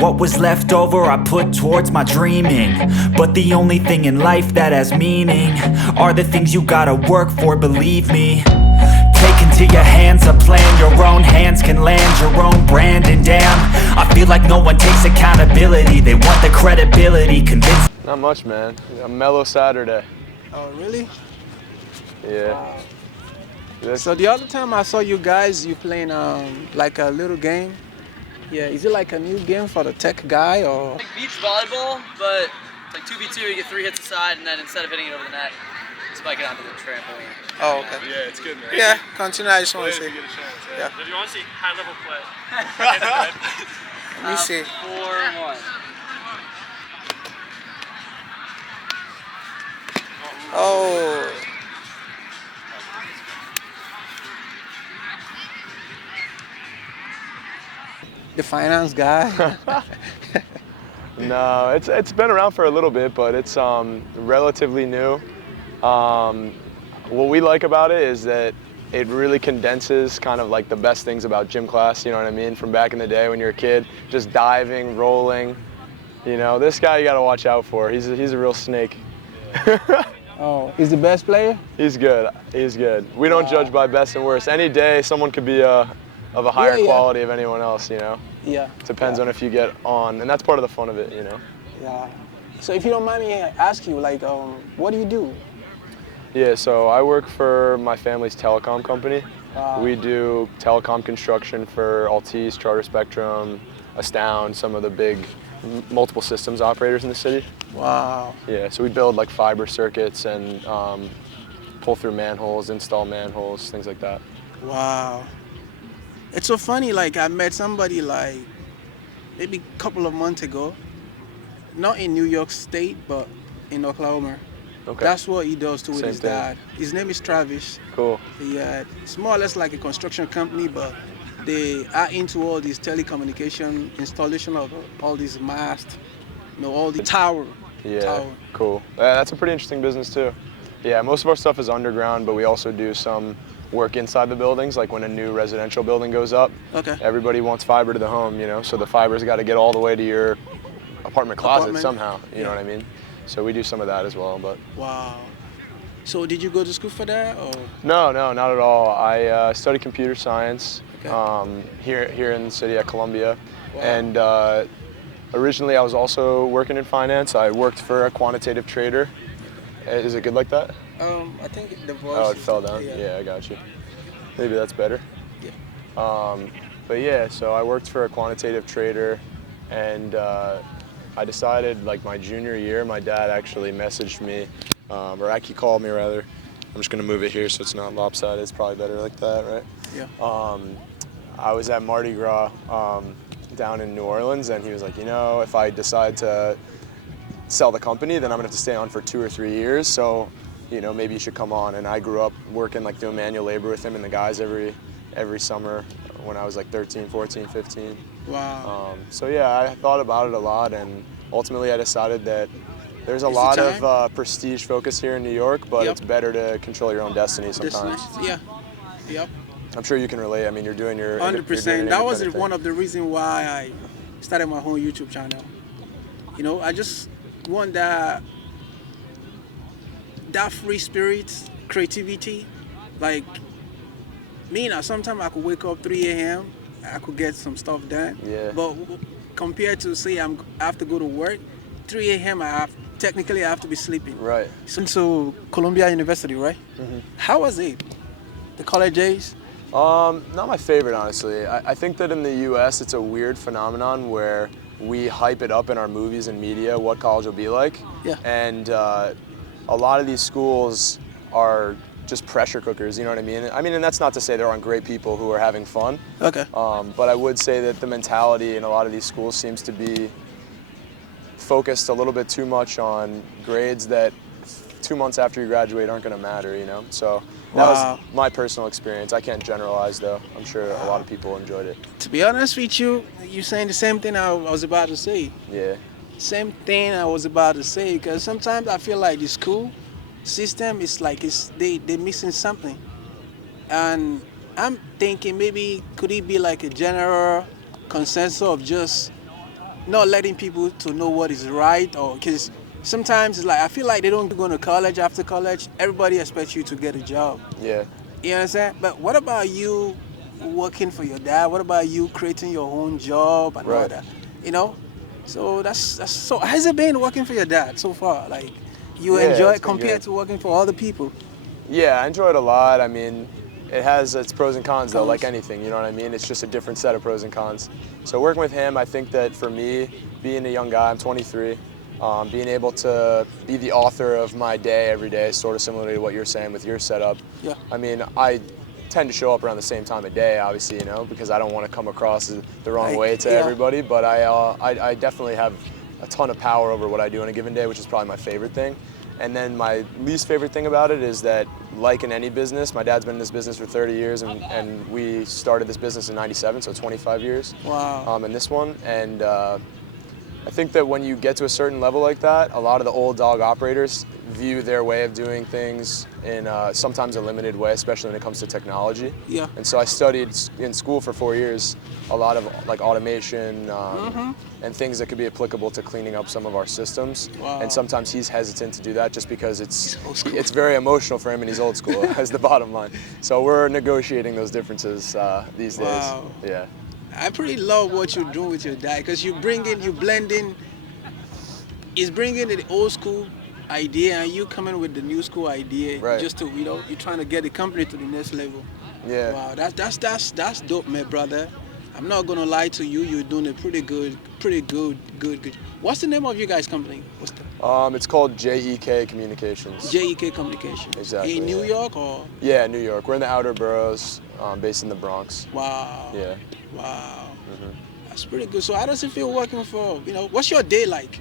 What was left over I put towards my dreaming. But the only thing in life that has meaning are the things you gotta work for, believe me. Take into your hands a plan, your own hands can land your own brand. And damn, I feel like no one takes accountability. They want the credibility, convince. Not much, man. A mellow Saturday. Oh, really? Yeah. Wow. So the other time I saw you guys, you playing like a little game. Yeah, is it like a new game for the tech guy or? Like beach volleyball, but like 2v2, you get 3 hits aside, and then instead of hitting it over the net, spike it onto the trampoline. Oh, okay. Yeah, it's good, man. Yeah, continue. I just want to Play see. if you get a chance. Yeah. If you want to see high-level play, Let me see. 4-1. Oh. The finance guy. No, it's been around for a little bit, but it's relatively new. What we like about it is that it really condenses kind of like the best things about gym class, you know what I mean? From back in the day when you're a kid, just diving, rolling. You know, this guy you gotta watch out for. He's a real snake. Oh, he's the best player? He's good. He's good. We don't judge by best and worst. Any day, someone could be of a higher quality of anyone else, you know? Yeah. Depends on if you get on, and that's part of the fun of it, you know? Yeah. So if you don't mind me asking you, like, what do you do? Yeah, so I work for my family's telecom company. Wow. We do telecom construction for Altice, Charter Spectrum, Astound, some of the big multiple systems operators in the city. Wow. Yeah, so we build like fiber circuits and pull through manholes, install manholes, things like that. Wow. It's so funny, like I met somebody like maybe a couple of months ago, not in New York State, but in Oklahoma. Okay. That's what he does too with Same his thing. dad. His name is Travis. Cool. Yeah, it's more or less like a construction company, but they are into all this telecommunication, installation of all these masts, you know, all the tower. Yeah, Tower. cool. That's a pretty interesting business too. Yeah, most of our stuff is underground, but we also do some work inside the buildings, like when a new residential building goes up. Okay. Everybody wants fiber to the home, you know, so the fiber's got to get all the way to your apartment closet somehow, you know what I mean? So we do some of that as well, but. Wow. So did you go to school for that, or? No, not at all. I studied computer science here in the city at Columbia. Wow. And originally I was also working in finance. I worked for a quantitative trader. Is it good like that? I think the voice. Oh, it fell down? Yeah, I got you. Maybe that's better. Yeah. But yeah, so I worked for a quantitative trader, and I decided, like my junior year, my dad actually messaged me, or he called me rather. I'm just gonna move it here so it's not lopsided. It's probably better like that, right? Yeah. I was at Mardi Gras down in New Orleans, and he was like, you know, if I decide to sell the company, then I'm gonna have to stay on for 2 or 3 years. So, you know, maybe you should come on. And I grew up working, like doing manual labor with him and the guys every summer when I was like 13, 14, 15. Wow. So yeah, I thought about it a lot, and ultimately I decided that there's a lot of prestige focus here in New York, but it's better to control your own destiny sometimes. Yeah. Yep. I'm sure you can relate. I mean, you're doing your 100%. That was independent one thing. of the reasons why I started my whole YouTube channel. You know, I just want that free spirit, creativity. Like me now, sometimes I could wake up 3 a.m. I could get some stuff done. Yeah. But compared to say I have to go to work, 3 a.m. I have to be sleeping. Right. So Colombia University, right? Mm-hmm. How was it? The college days? Not my favorite, honestly. I think that in the U.S. it's a weird phenomenon where we hype it up in our movies and media what college will be like. Yeah. And a lot of these schools are just pressure cookers, you know what I mean? I mean, and that's not to say there aren't great people who are having fun. Okay. But I would say that the mentality in a lot of these schools seems to be focused a little bit too much on grades that 2 months after you graduate aren't going to matter, you know? So that was my personal experience. I can't generalize, though. I'm sure a lot of people enjoyed it. To be honest with you, you're saying the same thing I was about to say. Yeah. Same thing I was about to say, because sometimes I feel like the school system is like they're missing something. And I'm thinking maybe could it be like a general consensus of just not letting people to know what is right, or because sometimes it's like I feel like they don't go to college. After college, everybody expects you to get a job. Yeah. You understand? But what about you working for your dad? What about you creating your own job and all Right. that? You know? So that's so. How's it been working for your dad so far? Like, you Yeah, enjoy it's it been compared good. to working for other people? Yeah, I enjoy it a lot. I mean, it has its pros and cons though, like Cons. anything, you know what I mean? It's just a different set of pros and cons. So working with him, I think that for me, being a young guy, I'm 23, being able to be the author of my day every day, sort of similar to what you're saying with your setup. Yeah. I mean, I tend to show up around the same time of day, obviously, you know, because I don't want to come across as the wrong Like, way to yeah. everybody, but I definitely have a ton of power over what I do on a given day, which is probably my favorite thing. And then my least favorite thing about it is that, like in any business, my dad's been in this business for 30 years, and we started this business in '97, so 25 years. Wow. In this one, and I think that when you get to a certain level like that, a lot of the old dog operators view their way of doing things in sometimes a limited way, especially when it comes to technology. Yeah. And so I studied in school for 4 years a lot of like automation and things that could be applicable to cleaning up some of our systems. Wow. And sometimes he's hesitant to do that just because old school. it's very emotional for him and he's old school, as the bottom line. So we're negotiating those differences these days. Wow. Yeah. I pretty love what you're doing with your dad because you blend in. He's bringing the old school idea and you coming with the new school idea, Right. just to you're trying to get the company to the next level. Yeah. Wow, that's dope, my brother. I'm not gonna lie to you. You're doing a pretty good. What's the name of your guys' company? What's the It's called JEK Communications. JEK Communication? Exactly, In New yeah. York or? Yeah, New York. We're in the outer boroughs, based in the Bronx. Wow. Yeah. Wow. That's pretty good. So how does it feel working for? What's your day like?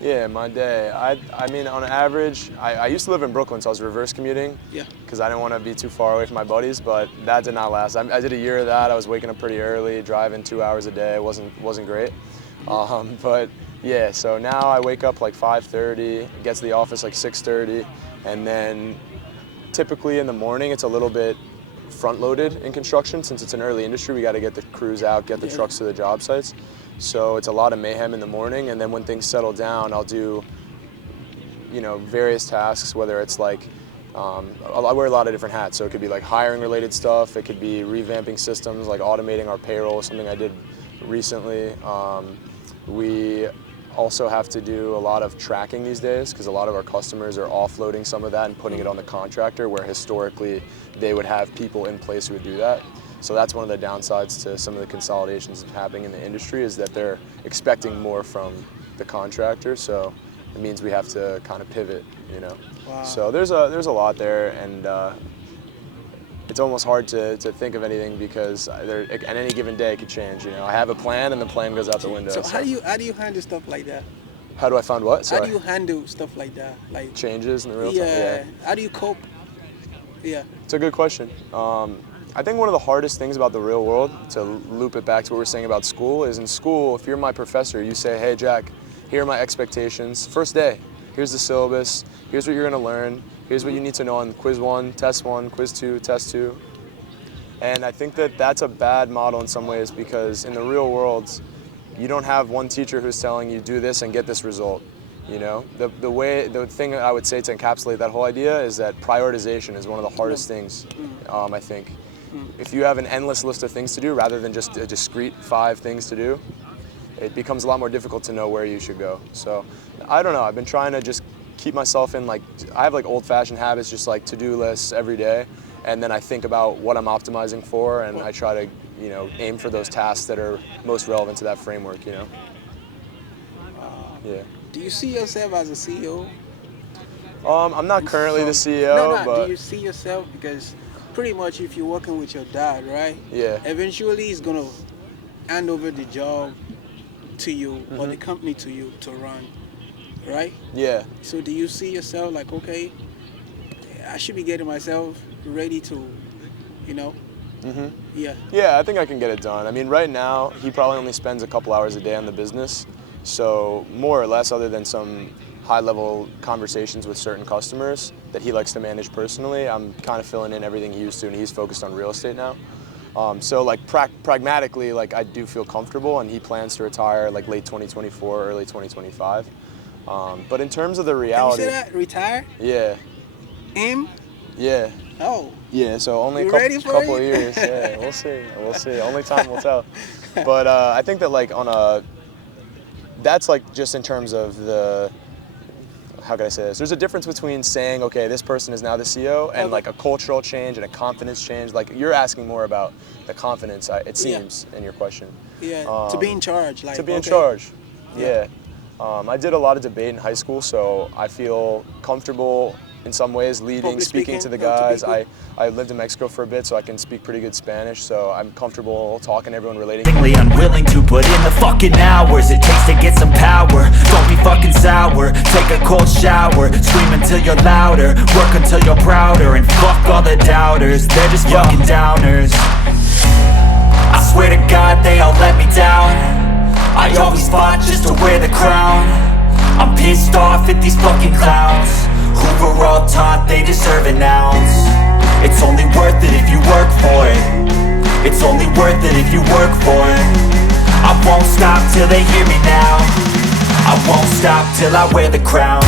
Yeah, my day. I mean, on average, I used to live in Brooklyn, so I was reverse commuting. Yeah. Because I didn't want to be too far away from my buddies, but that did not last. I did a year of that. I was waking up pretty early, driving 2 hours a day. It wasn't great. But yeah, so now I wake up like 5:30, get to the office like 6:30, and then typically in the morning it's a little bit front-loaded in construction. Since it's an early industry, we got to get the crews out, get the Yeah. trucks to the job sites. So it's a lot of mayhem in the morning, and then when things settle down, I'll do, various tasks, whether it's like, I wear a lot of different hats, so it could be like hiring related stuff, it could be revamping systems, like automating our payroll, something I did recently. We also have to do a lot of tracking these days because a lot of our customers are offloading some of that and putting it on the contractor, where historically they would have people in place who would do that. So that's one of the downsides to some of the consolidations happening in the industry, is that they're expecting more from the contractor. So it means we have to kind of pivot, Wow. So there's a lot there, and it's almost hard to think of anything because at any given day it could change. I have a plan and the plan goes out the window. So how do you handle stuff like that? How do I find what? How Sorry. do you handle stuff like that? Like, Changes in the real time? yeah. How do you cope? Yeah. It's a good question. I think one of the hardest things about the real world, to loop it back to what we were saying about school, is in school, if you're my professor, you say, hey, Jack, here are my expectations. First day, here's the syllabus, here's what you're going to learn, here's what you need to know on quiz 1, test 1, quiz 2, test 2. And I think that that's a bad model in some ways, because in the real world, you don't have one teacher who's telling you do this and get this result. The thing I would say to encapsulate that whole idea is that prioritization is one of the hardest things, I think. If you have an endless list of things to do rather than just a discrete 5 things to do, it becomes a lot more difficult to know where you should go. So I don't know, I've been trying to just keep myself in, I have old-fashioned habits, just like to-do lists every day, and then I think about what I'm optimizing for, and I try to aim for those tasks that are most relevant to that framework. Yeah. Do you see yourself as a CEO? I'm not currently the CEO, No, but do you see yourself, because pretty much if you're working with your dad, right? Yeah. Eventually he's gonna hand over the job to you or the company to you to run, right? Yeah. So do you see yourself like, okay, I should be getting myself ready to, Yeah. Yeah, I think I can get it done. I mean, right now, he probably only spends a couple hours a day on the business. So more or less, other than some high-level conversations with certain customers that he likes to manage personally, I'm kind of filling in everything he used to, and he's focused on real estate now. So like pragmatically, like I do feel comfortable, and he plans to retire like late 2024, early 2025. But in terms of the reality, Can you say that? Retire? yeah, Him? yeah, Oh. yeah. So only a You ready for couple it? of years. Yeah, we'll see. We'll see. Only time will tell. But I think that like that's like just in terms of the, how can I say this? There's a difference between saying, okay, this person is now the CEO, and like a cultural change and a confidence change. Like you're asking more about the confidence, it seems, in your question. Yeah, to be in charge. Like, To be in charge, yeah. I did a lot of debate in high school, so I feel comfortable in some ways leading, Public speaking to the guys. I lived in Mexico for a bit, so I can speak pretty good Spanish, so I'm comfortable talking to everyone, relating. Unwilling to put in the fucking hours it takes to get some power. Don't be fucking sour, take a cold shower, scream until you're louder, work until you're prouder, and fuck all the doubters, they're just fucking downers. I swear to God they all let me down. I always fought just to wear the crown. I'm pissed off at these fucking clowns who were all taught they deserve an ounce. It's only worth it if you work for it. It's only worth it if you work for it. I won't stop till they hear me now. I won't stop till I wear the crown.